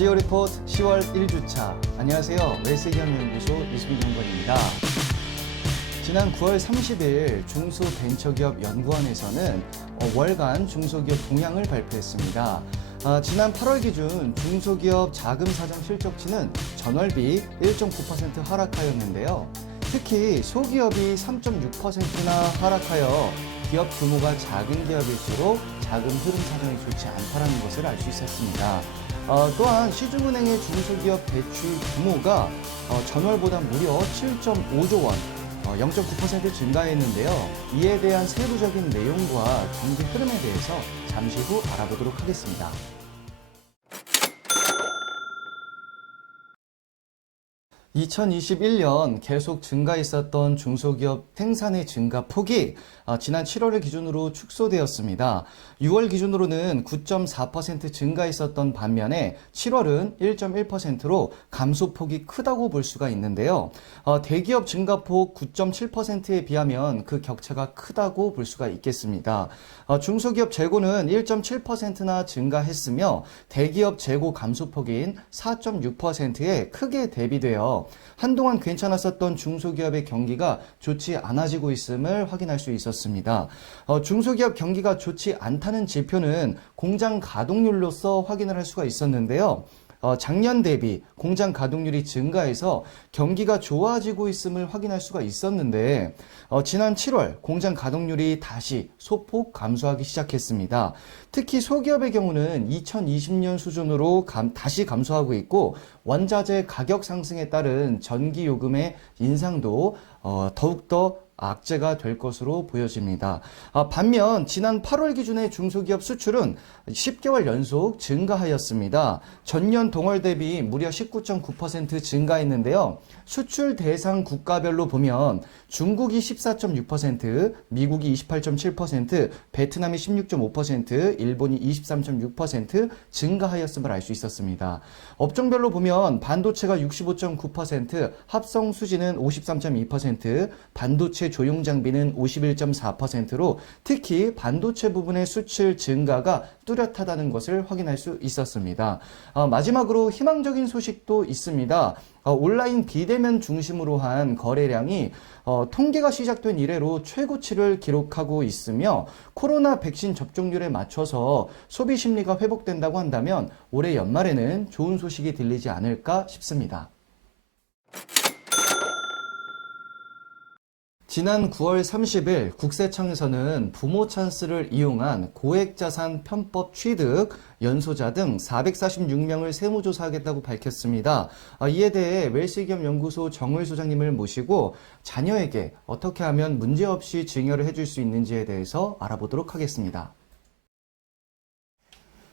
CEO 리포트 10월 1주차. 안녕하세요. 웰스기업연구소 이수빈 연구원입니다. 지난 9월 30일 중소벤처기업연구원에서는 월간 중소기업 동향을 발표했습니다. 지난 8월 기준 중소기업 자금사정 실적치는 전월비 1.9% 하락하였는데요. 특히 소기업이 3.6%나 하락하여 기업 규모가 작은 기업일수록 자금 흐름 사정이 좋지 않다는 것을 알 수 있었습니다. 또한 시중은행의 중소기업 대출 규모가 전월보다 무려 7.5조 원, 0.9% 증가했는데요. 이에 대한 세부적인 내용과 경기 흐름에 대해서 잠시 후 알아보도록 하겠습니다. (2021년) 계속 증가했었던 중소기업 생산의 증가 폭이 지난 7월을 기준으로 축소되었습니다. 6월 기준으로는 9.4% 증가했었던 반면에 7월은 1.1%로 감소폭이 크다고 볼 수가 있는데요. 대기업 증가폭 9.7%에 비하면 그 격차가 크다고 볼 수가 있겠습니다. 중소기업 재고는 1.7%나 증가했으며 대기업 재고 감소폭인 4.6%에 크게 대비되어 한동안 괜찮았었던 중소기업의 경기가 좋지 않아지고 있음을 확인할 수 있었습니다. 중소기업 경기가 좋지 않다는 지표는 공장 가동률로서 확인을 할 수가 있었는데요. 작년 대비 공장 가동률이 증가해서 경기가 좋아지고 있음을 확인할 수가 있었는데 지난 7월 공장 가동률이 다시 소폭 감소하기 시작했습니다. 특히 소기업의 경우는 2020년 수준으로 다시 감소하고 있고 원자재 가격 상승에 따른 전기요금의 인상도 더욱더 악재가 될 것으로 보여집니다. 반면 지난 8월 기준의 중소기업 수출은 10개월 연속 증가하였습니다. 전년 동월 대비 무려 19.9% 증가했는데요. 수출 대상 국가별로 보면 중국이 14.6%, 미국이 28.7%, 베트남이 16.5%, 일본이 23.6% 증가하였음을 알 수 있었습니다. 업종별로 보면 반도체가 65.9%, 합성 수지는 53.2%, 반도체 조용 장비는 51.4%로 특히 반도체 부분의 수출 증가가 뚜렷하다는 것을 확인할 수 있었습니다. 마지막으로 희망적인 소식도 있습니다. 온라인 비대면 중심으로 한 거래량이 통계가 시작된 이래로 최고치를 기록하고 있으며 코로나 백신 접종률에 맞춰서 소비 심리가 회복된다고 한다면 올해 연말에는 좋은 소식이 들리지 않을까 싶습니다. 지난 9월 30일 국세청에서는 부모 찬스를 이용한 고액자산 편법 취득, 연소자 등 446명을 세무조사하겠다고 밝혔습니다. 이에 대해 웰스기업연구소 정을 소장님을 모시고 자녀에게 어떻게 하면 문제없이 증여를 해줄 수 있는지에 대해서 알아보도록 하겠습니다.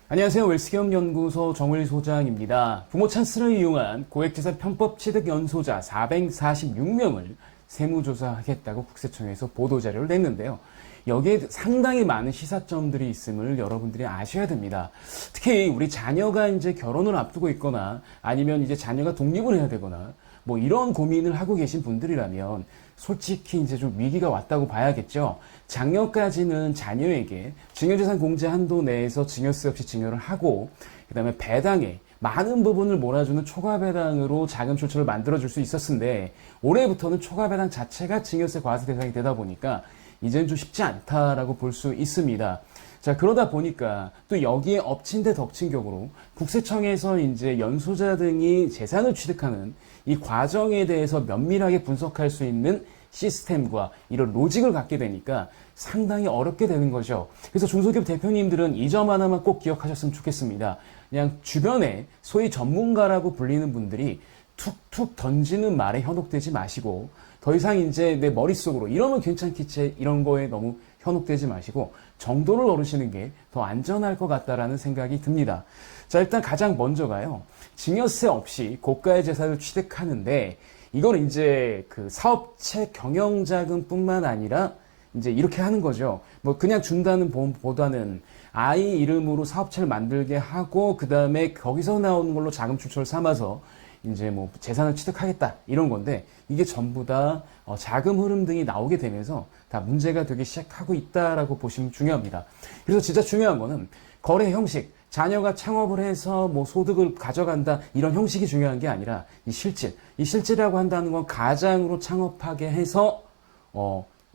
안녕하세요. 웰스기업연구소 정을 소장입니다. 부모 찬스를 이용한 고액자산 편법 취득 연소자 446명을 세무조사하겠다고 국세청에서 보도자료를 냈는데요. 여기에 상당히 많은 시사점들이 있음을 여러분들이 아셔야 됩니다. 특히 우리 자녀가 이제 결혼을 앞두고 있거나 아니면 이제 자녀가 독립을 해야 되거나 뭐 이런 고민을 하고 계신 분들이라면 솔직히 이제 좀 위기가 왔다고 봐야겠죠. 작년까지는 자녀에게 증여재산 공제 한도 내에서 증여세 없이 증여를 하고 그다음에 배당에 많은 부분을 몰아주는 초과배당으로 자금 출처를 만들어줄 수 있었는데 올해부터는 초과배당 자체가 증여세 과세 대상이 되다 보니까 이제는 좀 쉽지 않다라고 볼 수 있습니다. 자, 그러다 보니까 또 여기에 엎친 데 덮친 격으로 국세청에서 이제 연소자 등이 재산을 취득하는 이 과정에 대해서 면밀하게 분석할 수 있는 시스템과 이런 로직을 갖게 되니까 상당히 어렵게 되는 거죠. 그래서 중소기업 대표님들은 이 점 하나만 꼭 기억하셨으면 좋겠습니다. 그냥 주변에 소위 전문가라고 불리는 분들이 툭툭 던지는 말에 현혹되지 마시고 더 이상 이제 내 머릿속으로 이러면 괜찮겠지 이런 거에 너무 현혹되지 마시고 정도를 얻으시는 게 더 안전할 것 같다라는 생각이 듭니다. 자, 일단 가장 먼저가요. 증여세 없이 고가의 재산을 취득하는데 이걸 이제 그 사업체 경영자금뿐만 아니라 이제 이렇게 하는 거죠. 뭐 그냥 준다는 보다는 아이 이름으로 사업체를 만들게 하고 그 다음에 거기서 나오는 걸로 자금 출처를 삼아서 이제 뭐 재산을 취득하겠다 이런 건데 이게 전부 다 자금 흐름 등이 나오게 되면서 다 문제가 되기 시작하고 있다라고 보시면 중요합니다. 그래서 진짜 중요한 거는 거래 형식, 자녀가 창업을 해서 뭐 소득을 가져간다 이런 형식이 중요한 게 아니라 이 실질, 이 실질이라고 한다는 건 가장으로 창업하게 해서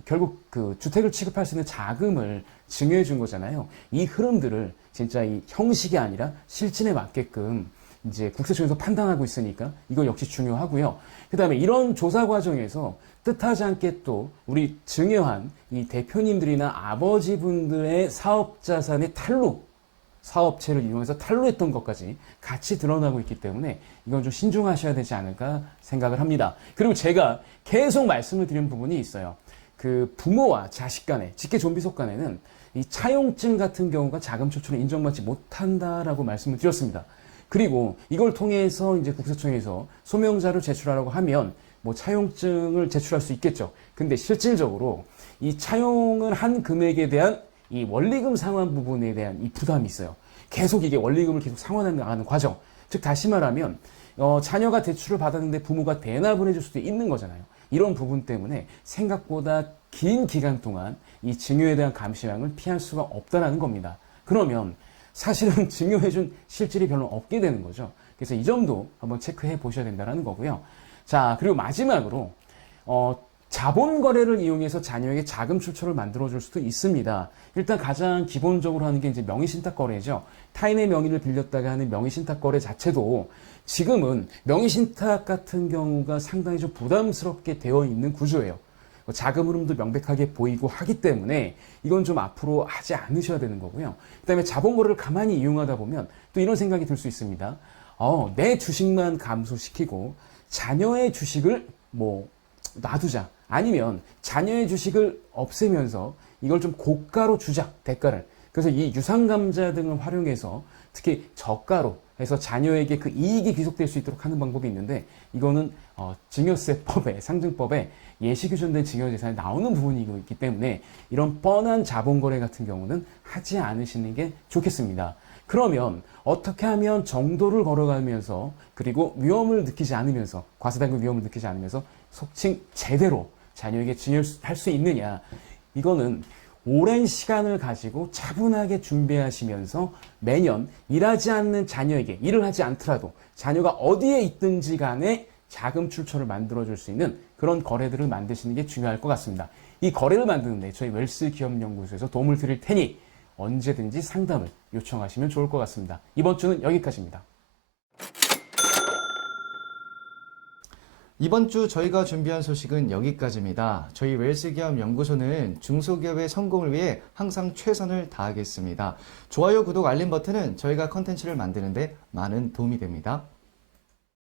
결국 그 주택을 취급할 수 있는 자금을 증여해 준 거잖아요. 이 흐름들을 진짜 이 형식이 아니라 실질에 맞게끔 이제 국세청에서 판단하고 있으니까 이거 역시 중요하고요. 그 다음에 이런 조사 과정에서 뜻하지 않게 또 우리 증여한 이 대표님들이나 아버지분들의 사업 자산의 탈루, 사업체를 이용해서 탈루했던 것까지 같이 드러나고 있기 때문에 이건 좀 신중하셔야 되지 않을까 생각을 합니다. 그리고 제가 계속 말씀을 드린 부분이 있어요. 그 부모와 자식 간에, 직계 좀비속 간에는 이 차용증 같은 경우가 자금 조치를 인정받지 못한다라고 말씀을 드렸습니다. 그리고 이걸 통해서 이제 국세청에서 소명자를 제출하라고 하면 뭐 차용증을 제출할 수 있겠죠. 근데 실질적으로 이 차용을 한 금액에 대한 이 원리금 상환 부분에 대한 이 부담이 있어요. 계속 이게 원리금을 계속 상환해 나가는 과정. 즉 다시 말하면 자녀가 대출을 받았는데 부모가 대납을 해줄 수도 있는 거잖아요. 이런 부분 때문에 생각보다 긴 기간 동안 이 증여에 대한 감시망을 피할 수가 없다는 겁니다. 그러면 사실은 증여해준 실질이 별로 없게 되는 거죠. 그래서 이 점도 한번 체크해 보셔야 된다는 거고요. 자, 그리고 마지막으로 자본 거래를 이용해서 자녀에게 자금 출처를 만들어줄 수도 있습니다. 일단 가장 기본적으로 하는 게 이제 명의신탁 거래죠. 타인의 명의를 빌렸다가 하는 명의신탁 거래 자체도 지금은 명의신탁 같은 경우가 상당히 좀 부담스럽게 되어 있는 구조예요. 자금 흐름도 명백하게 보이고 하기 때문에 이건 좀 앞으로 하지 않으셔야 되는 거고요. 그 다음에 자본 거래를 가만히 이용하다 보면 또 이런 생각이 들 수 있습니다. 내 주식만 감소시키고 자녀의 주식을 뭐 놔두자. 아니면 자녀의 주식을 없애면서 이걸 좀 고가로 주자, 대가를. 그래서 이 유상감자 등을 활용해서 특히 저가로 해서 자녀에게 그 이익이 귀속될 수 있도록 하는 방법이 있는데 이거는 증여세법에, 상증법에 예시 규정된 증여재산에 나오는 부분이기 때문에 이런 뻔한 자본거래 같은 경우는 하지 않으시는 게 좋겠습니다. 그러면 어떻게 하면 정도를 걸어가면서 그리고 위험을 느끼지 않으면서 과세당금 위험을 느끼지 않으면서 속칭 제대로 자녀에게 증여할 수 있느냐, 이거는 오랜 시간을 가지고 차분하게 준비하시면서 매년 일하지 않는 자녀에게, 일을 하지 않더라도 자녀가 어디에 있든지 간에 자금 출처를 만들어줄 수 있는 그런 거래들을 만드시는 게 중요할 것 같습니다. 이 거래를 만드는데 저희 웰스기업연구소에서 도움을 드릴 테니 언제든지 상담을 요청하시면 좋을 것 같습니다. 이번 주는 여기까지입니다. 이번 주 저희가 준비한 소식은 여기까지입니다. 저희 웰스기업연구소는 중소기업의 성공을 위해 항상 최선을 다하겠습니다. 좋아요, 구독, 알림 버튼은 저희가 컨텐츠를 만드는데 많은 도움이 됩니다.